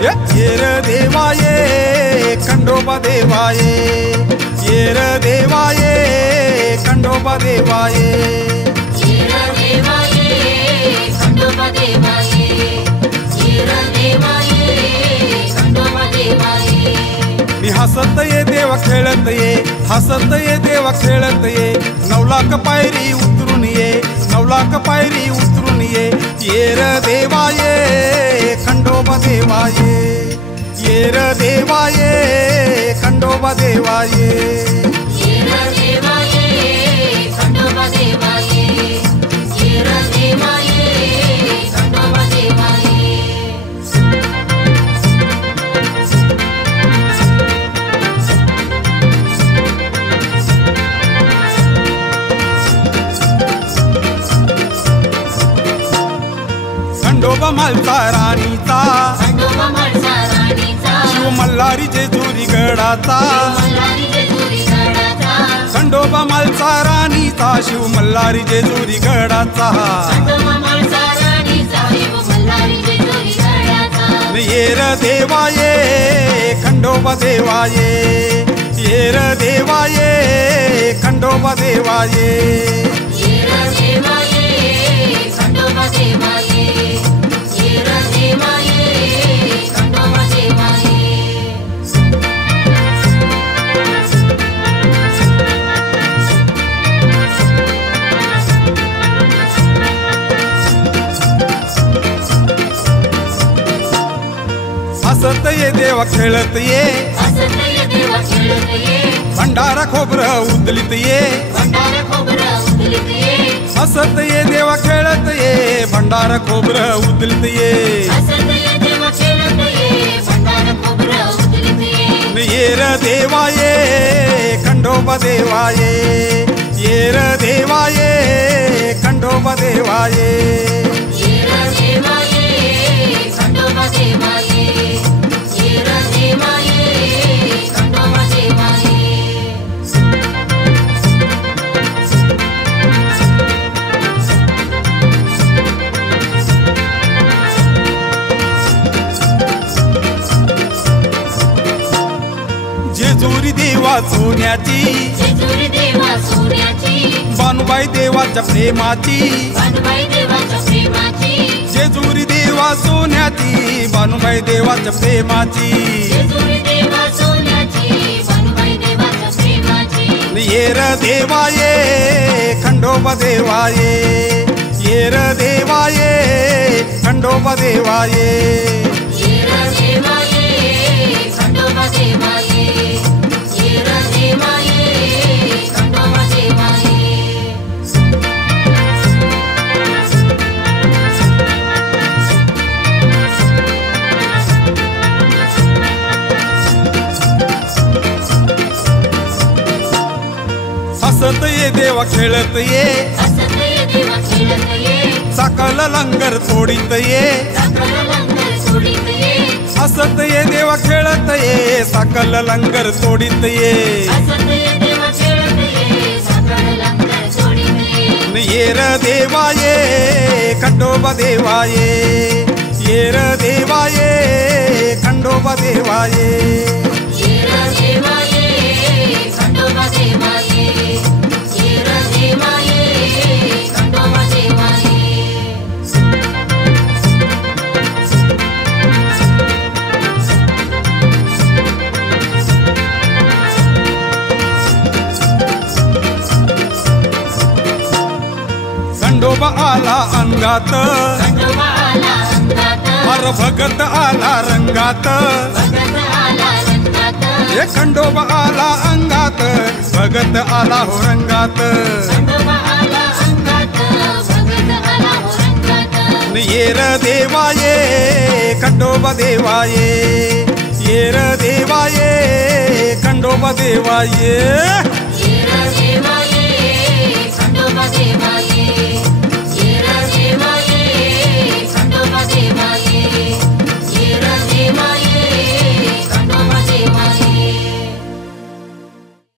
ये र देवा ये खंडोबा देवा ये र देवा ये खंडोबा देवा ये र देवा ये खंडोबा देवा ये र देवा ये खंडोबा देवा ये मी हसत ये देवा खेळत ये हसत ये देवा खेळत ये 9 लाख पायरी उतरून ये 9 लाख पायरी उतरून ये र देवा ये खंडोबा देवा ये र देवा ये खंडोबा देवा ये र देवा ये खंडोबा देवा ये र देवा ये खंडोबा देवा ये खंडोबा मालचा राणीचा खंडोबा माळसा राणीचा शिव मल्हारी जेजुरी गडाचा मल्हारी जेजुरी गडाचा खंडोबा मालचा राणीचा शिव मल्हारी जेजुरी गडाचा खंडोबा माळसा राणीचा शिव मल्हारी जेजुरी गडाचा ये र देवा ये खंडोबा देवा ये र देवा ये खंडोबा देवा ये र देवा ये खंडोबा देवा ये र देवा ये खंडोबा देवा ये हसत ये देवा खेळत ये हसत ये देवा खेळत ये भंडारा खोबरं उदलित ये भंडारा खोबरं उधळीत ये हसत ये देवा खेळत ये भंडारा खोबरं उदलित ये हसत ये देवा खेळत ये भंडारा खोबरं उधळीत ये र देवा ये खंडोबा देवा ये र देवा ये खंडोबा देवा ये र देवा ये खंडोबा देवा ये र देवा ये खंडोबा देवा ये जेजुरी देवा सोन्याची जेजुरी देवा सोन्याची बानुबाई देवाच्या प्रेमाची बानुबाई देवाच्या प्रेमाची जेजुरी देवा सोन्याची बानुबाई देवाच्या प्रेमाची जेजुरी देवा सोन्याची बानुबाई देवाच्या प्रेमाची ये र देवा ये खंडोबा देवा ये र देवा ये खंडोबा देवा ये र देवा ये खंडोबा देवा ये र देवा ये खंडोबा देवा ये हसत ये देवा खेळत ये हसत ये देवा खेळत ये सकल लंगर तोडीत ये सकल लंगर सोडीत ये हसत ये देवा खेळत ये सकल लंगर तोडीत ये हसत ये देवा खेळत ये सकल लंगर सोडीत ये र देवा ये खंडोबा देवा ये र देवा ये खंडोबा देवा ये र देवा ये खंडोबा देवा ये र देवा ये खंडोबा देवा ये खंडोबा आला अंगात खंडोबा आला अंगात हर भगत आला रंगात भगत आला रंगात ये खंडोबा आला अंगात भगत आला हो रंगात खंडोबा आला अंगात भगत आला हो रंगात ये र देवा ये खंडोबा देवा ये र देवा ये खंडोबा देवा ये